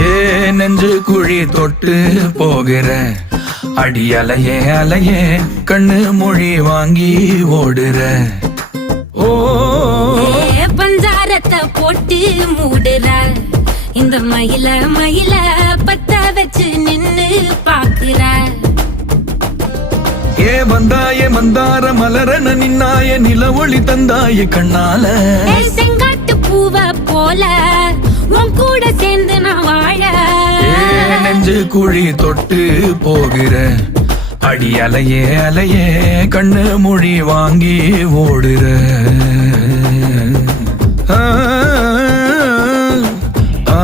ஏ நெஞ்சு குழி தொட்டு போகிற அடி அலையே அலையே கண்ணு மொழி வாங்கி ஓடுற. ஓ பஞ்சாரத்தை போட்டு மூடுற இந்த மயில மயில பத்த வச்சு நின்னு பாக்குற. ஏ வந்தாய மந்தார மலரன நின்னாய நில ஒளி தந்தாய கண்ணால. செங்காட்டு பூவ போல உன் கூட சேர்ந்து நான் வாழ. நெஞ்சு குழி தொட்டு போகிற அடி அலையே அலையே கண்ணு மொழி வாங்கி ஓடுற. ஆ ஆ